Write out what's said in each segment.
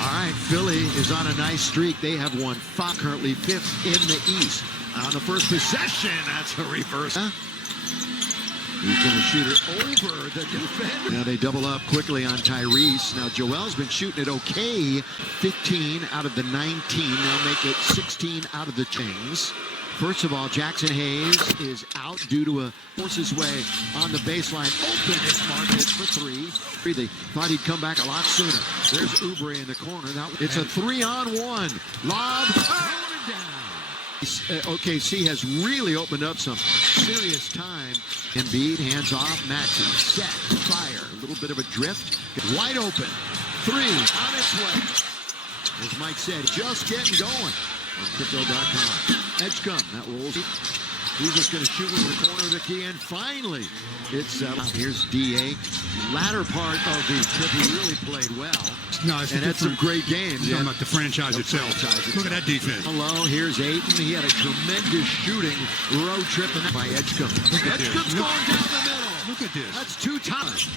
All right, Philly is on a nice streak. They have won 5, currently 5th in the East. On the first possession, that's a reverse. He's going to shoot it over the defender. Now they double up quickly on Tyrese. Now Joel's been shooting it okay. 15 out of the 19. They'll make it 16 out of the Kings. First of all, Jackson Hayes is out due to a forces way on the baseline. Open is marked for 3. They thought he'd come back a lot sooner. There's Oubre in the corner. It's a 3-on-1. Lob. OKC has really opened up some serious time. Embiid, hands off, Maxey, set, fire, a little bit of a drift, wide open, 3 on its way. As Mike said, just getting going. Crypto.com. Edgecombe, that rolls. He's just going to shoot in the corner of the key, and finally, it's here's DA. Latter part of the trip, he really played well. No, it's and that's some great games. Talking about the franchise itself. Look at that defense. Hello, here's Ayton. He had a tremendous shooting road trip by Edgecombe. Edgecombe's going down the middle. Look at this. That's 2 times.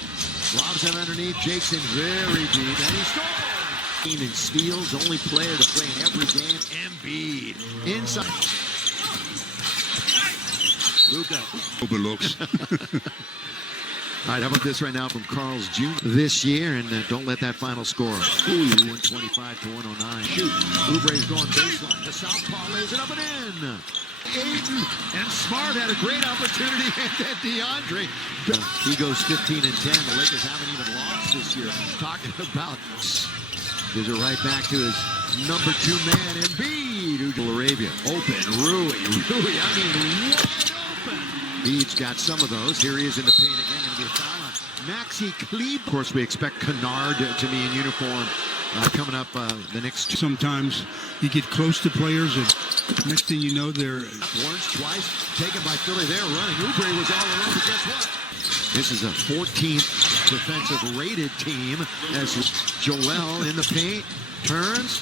Lobs him underneath. Jake's in very deep, and he scores. In steals, only player to play in every game. Embiid inside. Luka overlooks. All right, how about this right now from Carl's Jr. this year, and don't let that final score. 125 to 109. Shoot. Oubre's going baseline. The southpaw lays it up and in. Ayton and Smart had a great opportunity, and then DeAndre. He goes 15 and 10. The Lakers haven't even lost this year. Talking about. Gives it right back to his number 2 man, Embiid. Arabia. Open. Rui. I mean, wide open. Embiid's got some of those. Here he is in the paint again. Going to be a foul on Maxey Kleber. Of course, we expect Kennard to be in uniform coming up the next. Sometimes you get close to players, and next thing you know, they're. Once, twice, taken by Philly. They're running. Oubre was all alone, but guess what? This is a 14th defensive rated team as Joel in the paint, turns,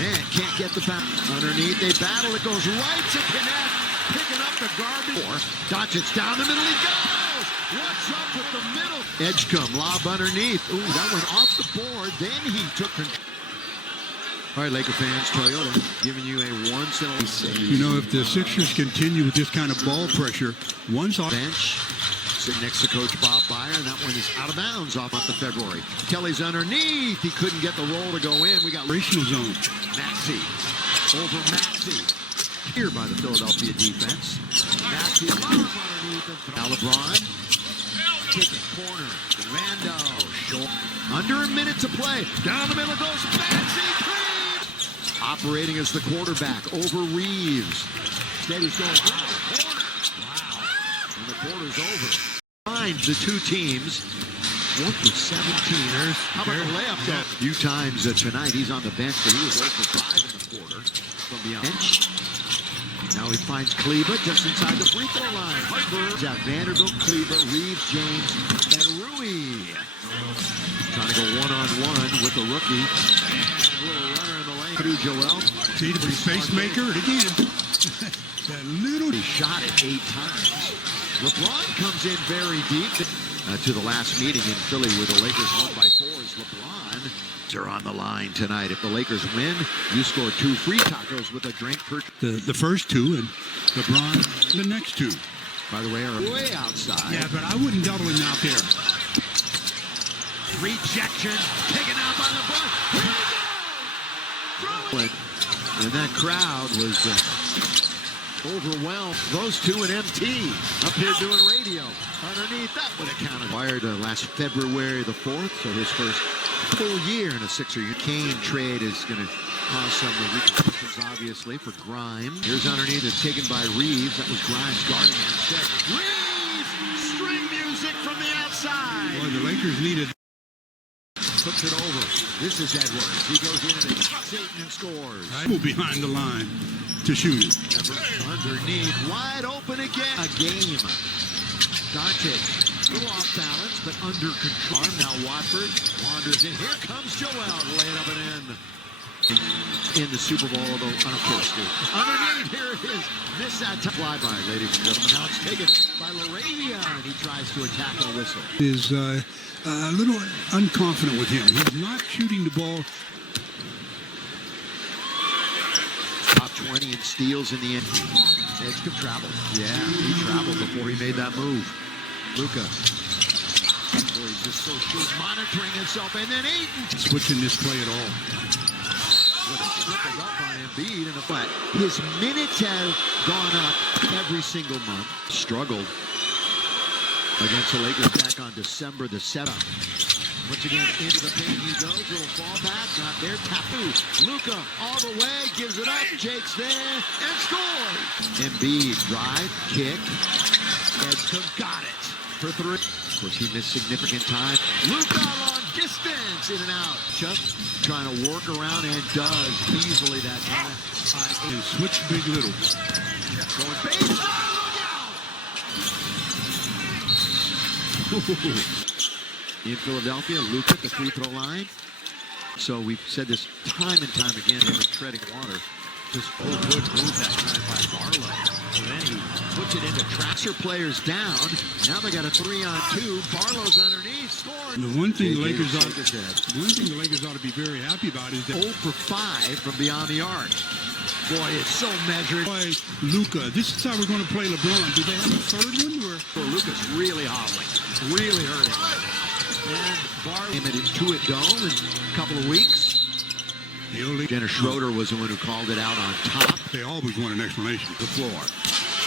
and can't get the back. Underneath, they battle. It goes right to connect, picking up the garbage. Doncic down the middle, he goes! What's up with the middle? Edgecombe, lob underneath. Ooh, that went off the board. Then he took control. All right, Laker fans, Toyota giving you a once in a... You know, if the Sixers continue with this kind of ball pressure, one's off. Bench. Sitting next to Coach Bob Byer, and that one is out of bounds off the February. Kelly's underneath. He couldn't get the roll to go in. We got racial zone. Maxey over Maxey. Here by the Philadelphia defense. Maxey underneath. Now LeBron. Kick it, corner. Rando. Short. Under a minute to play. Down the middle goes Maxey. Operating as the quarterback over Reeves. Steady's going down the corner. And the quarter's over. Finds the 2 teams. 1 for 17ers. How about the layup though? A few times tonight. He's on the bench, but he was 0 for 5 in the quarter from beyond bench. Now he finds Kleber just inside the free throw line. Harper, Vanderbilt, Kleber, Reeves, James, and Rui. Trying to go one-on-one with the rookie. And a little runner in the lane. Through Joel. See the space maker, and again. That little... He shot it 8 times. LeBron comes in very deep to the last meeting in Philly where the Lakers won by 4 as LeBron are on the line tonight. If the Lakers win, you score 2 free tacos with a drink per. The first 2 and LeBron the next 2. By the way, are way outside. Yeah, but I wouldn't double him out there. Rejection taken out by LeBron. Here we go! And that crowd was overwhelmed. Those 2 in MT up here doing radio. Underneath, that would have counted. Wired last February the 4th, so his first full year in a Sixer. Kane trade is going to cause some repercussions, obviously, for Grimes. Here's underneath, it's taken by Reeves. That was Grimes guarding him instead. Reeves! String music from the outside. Boy, the Lakers needed. Puts it over. This is Edwards. He goes in and cuts Ayton and scores. Behind the line to shoot it. Underneath, wide open again. A game. Doncic, a little off balance, but under control. Now Watford wanders in. Here comes Joel, laying up and in the Super Bowl, although unofficial. Underneath, here it is. Miss that flyby, ladies and gentlemen. Now it's taken by Laravia, and he tries to attack a whistle. Is a little unconfident with him. He's not shooting the ball 20 in steals in the end. Edge could travel. Yeah, he traveled before he made that move. Luka. Boy, he's just so sure, monitoring himself, and then Ayton. Switching this play at all. With a triple up on Embiid in the flat. His minutes have gone up every single month. Struggled against the Lakers back on December the 7th. Once again, into the paint he goes. Little fall back, not there. Tapu. Luka all the way, gives it up. Jake's there, and scores. Embiid, drive, kick. Edka got it for three. Of course, he missed significant time. Luka long distance, in and out. Just trying to work around, and does easily that time. And switch big little. Going baseline. In Philadelphia, Luka at the free throw line. So we've said this time and time again, they've been treading water. Just good move that time by Barlow. And then he puts it into Traxxer players down. Now they got a 3-on-2. Barlow's underneath, scores. The one thing the Lakers ought to be very happy about is that 0 for 5 from beyond the arc. Boy, it's so measured. Boy, Luka, this is how we're going to play LeBron. Do they have a third one? Or? Luka's really hobbling, really hurting. And Barlow came into it Dome in a couple of weeks. Dennis Schroeder was the one who called it out on top. They always want an explanation. The floor.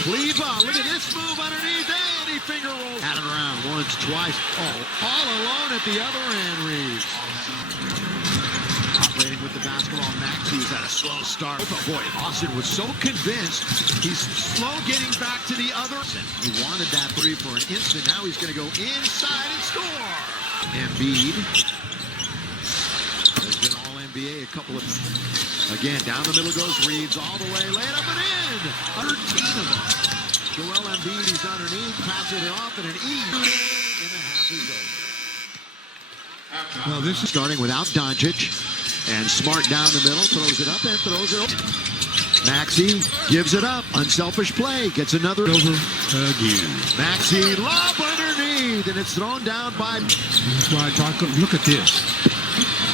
Kleba, look at this move underneath, and he finger rolls. Had it around once, twice. Oh, all alone at the other end, Reeves. Operating with the basketball, Maxey's had a slow start. But boy, Austin was so convinced. He's slow getting back to the other. He wanted that three for an instant. Now he's going to go inside and score. Embiid has been all NBA a couple of. Again, down the middle goes Reeves all the way, laid up and in. 13 of them. Joel Embiid, he's underneath, passes it off, and an easy and the half is over. Well, this is Starting without Doncic, and Smart down the middle, throws it up and throws it over. Maxey gives it up, unselfish play, gets another over again. Maxey, lob underneath, and it's thrown down by. That's why I talk. Look at this.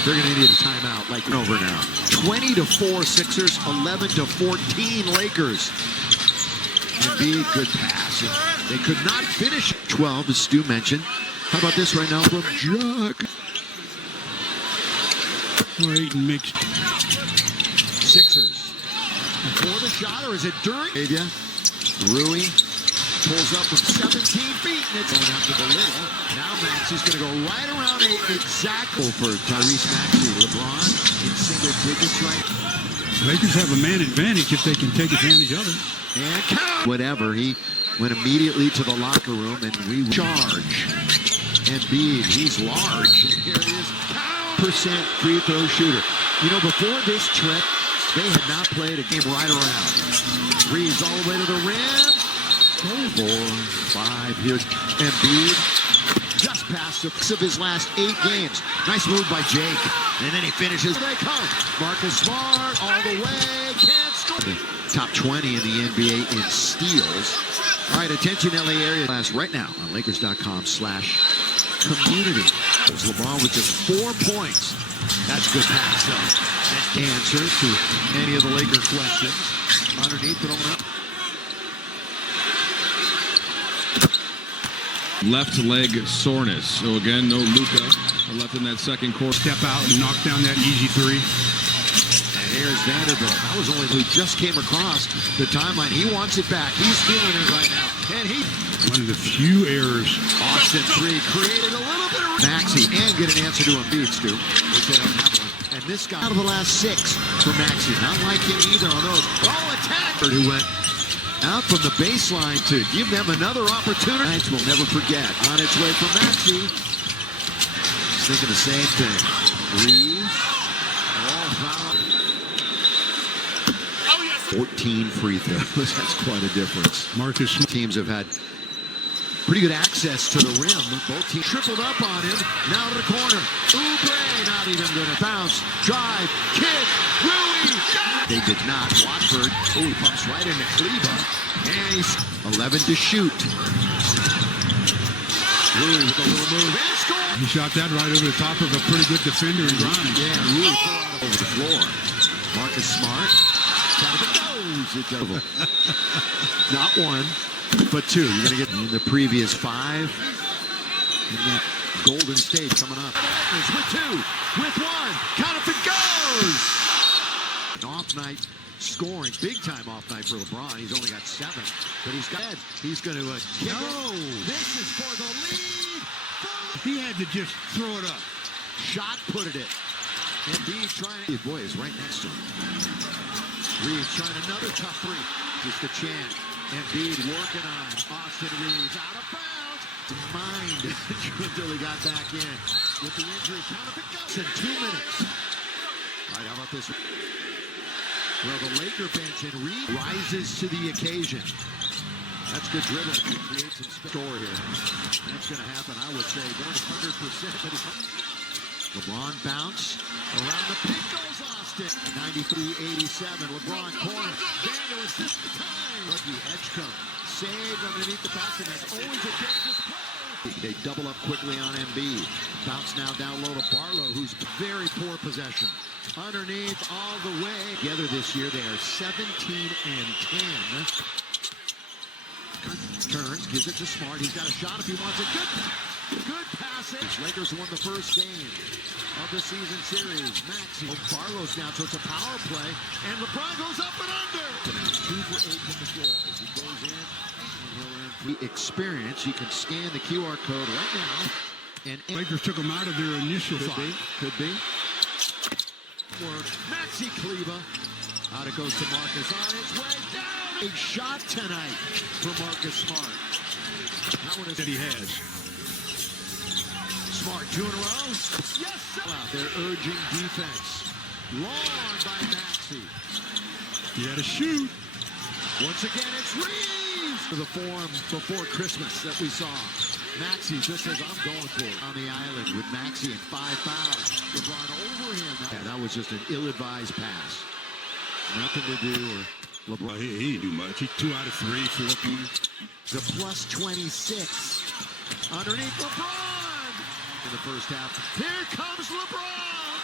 They're going to need a timeout like over now. 20-4 Sixers, 11-14 Lakers. Embiid, good pass. They could not finish 12, as Stu mentioned. How about this right now from Jack? Ayton mixed. Sixers. Before the shot, or is it during? Rui pulls up from 17 feet, and it's going after the little. Now Maxey's going to go right around exactly for Tyrese Maxey. LeBron in single digits right. Lakers have a man advantage if they can take advantage of it. And count. Whatever, he went immediately to the locker room, and we charge. Embiid, he's large. And here he is, percent free throw shooter. You know, before this trip, they had not played a game right around. Reeves all the way to the rim. 4, 5, here's Embiid. Just past the of his last 8 games. Nice move by Jake. And then he finishes. They come. Marcus Smart all the way. Can't score. Top 20 in the NBA in steals. All right, attention LA area class right now on Lakers.com/community. LeBron with just 4 points. That's good pass though. Answer to any of the Laker questions. Underneath, throwing up. Left leg soreness. So again, no Luka left in that second quarter. Step out and knock down that easy three. And here's Vanderbilt. That was only who just came across the timeline. He wants it back. He's feeling it right now. And he. One of the few errors. Austin 3 created a little bit of Maxey and get an answer to Embiid, Stu. Which they don't have one. And this guy out of the last 6 for Maxey. Not liking either of those. Oh, attack! Who went out from the baseline to give them another opportunity. We'll never forget. On its way from Maxey. Thinking the same thing. Reeves. All foul. 14 free throws. That's quite a difference. Marcus Smart. Teams have had pretty good access to the rim. Both teams tripled up on him. Now to the corner. Oubre not even going to bounce. Drive. Kick. Rui. They did not. Watford. Oh, he pumps right into Kleba. And he's 11 to shoot. Rui with a little move. And score. He shot that right over the top of a pretty good defender in Grimes. Yeah, Rui over the floor. Marcus Smart. Knows it double. Not one, but two. You're going to get in the previous 5. In that Golden State coming up. With 2, with 1. Count if it goes. An off night scoring. Big time off night for LeBron. He's only got 7, but he's got. He's going to kick it. This is for the lead. He had to just throw it up. Shot put it in. Embiid trying to. Boy, is right next to him. Reeves trying another tough 3. Just a chant. Embiid working on Austin Reeves. Out of bounds. Mind until he got back in. With the injury, count if it goes. In 2 minutes. All right, how about this? Well, the Laker bench and Reeves rises to the occasion. That's good dribbling to create some score here. That's going to happen, I would say, 100%. LeBron bounce. Around the pick goes Austin. 93-87. LeBron corner. Daniel is just the time. Lucky Edgecombe. Saved underneath the basket. That's always a dangerous play. They double up quickly on Embiid. Bounce now down low to Barlow, who's very poor possession. Underneath all the way. Together this year, they are 17-10. Turns, gives it to Smart. He's got a shot if he wants it. Good passage. Lakers won the first game of the season series. Maxey. Barlow's now, so it's a power play. And LeBron goes up and under. 2 for 8 from the floor. As he goes in, and he'll earn free experience. You can scan the QR code right now. And Lakers took him out of their initial could fight. Could be. For Maxi Kleber. Out it goes to Marcus on its way down. A shot tonight for Marcus Smart. That one is that he has. Smart 2 in a row. Yes, sir. Out there urging defense. Long by Maxey. He had a shoot. Once again, it's Reeves. For the form before Christmas that we saw. Maxey just as I'm going for it on the island with Maxey and 5 fouls. LeBron over him. Yeah, that was just an ill-advised pass. Nothing to do. LeBron. He didn't do much. He 2 out of 3, 4 points. The plus 26. Underneath LeBron. In the first half. Here comes LeBron.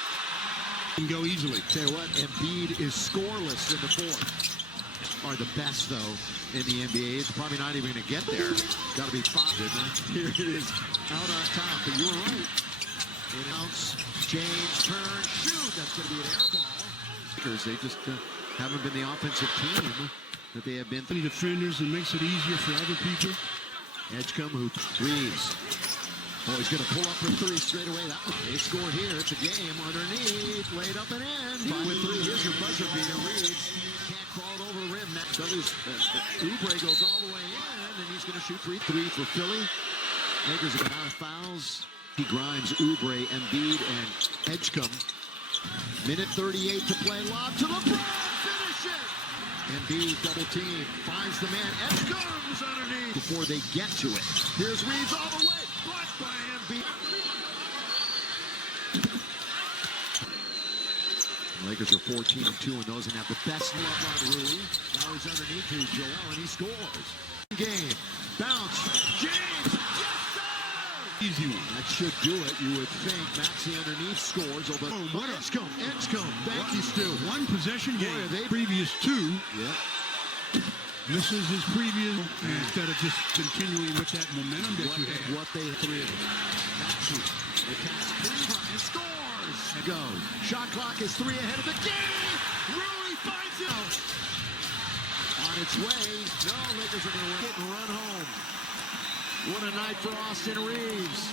Can go easily. Tell you what, Embiid is scoreless in the 4th. Are the best, though, in the NBA. It's probably not even going to get there. Got to be 5, isn't it? Here it is. Out on top. But you were right. It ounce. James turn. Shoot. That's going to be an air ball. Because they just haven't been the offensive team that they have been. Any defenders, it makes it easier for other people. Edgecombe who Reeves. Oh, he's going to pull up for 3 straight away. They score here. It's a game underneath. Laid up and in. 5 with 3. Here's your buzzer beater. Reeves can't crawl it over the rim. Oubre goes all the way in, and he's going to shoot 3 for Philly. Lakers have been out of fouls. He Grimes, Oubre, Embiid, and Edgecombe. Minute 38 to play. Lob to LeBron. Finish it. Embiid double team. Finds the man. Edgecombe's underneath before they get to it. Here's Reeves all the way. Blocked by Embiid. Lakers are 14-2 in those and have the best net on Rui. Now he's underneath to Joel and he scores. Game. Bounce. James. Easy one. That should do it, you would think. Maxey underneath scores. Over. Oh, what a Edgecombe. Thank you, Stu. 1 possession game. Boy, Previous 2. Yep. Misses his previous. Instead of just continuing with that momentum that you had. What they 3 of them. Maxey. They pass Kleber and scores. And go. Shot clock is 3 ahead of the game. Rui finds it. On its way. No, Lakers are going to run home. What a night for Austin Reeves.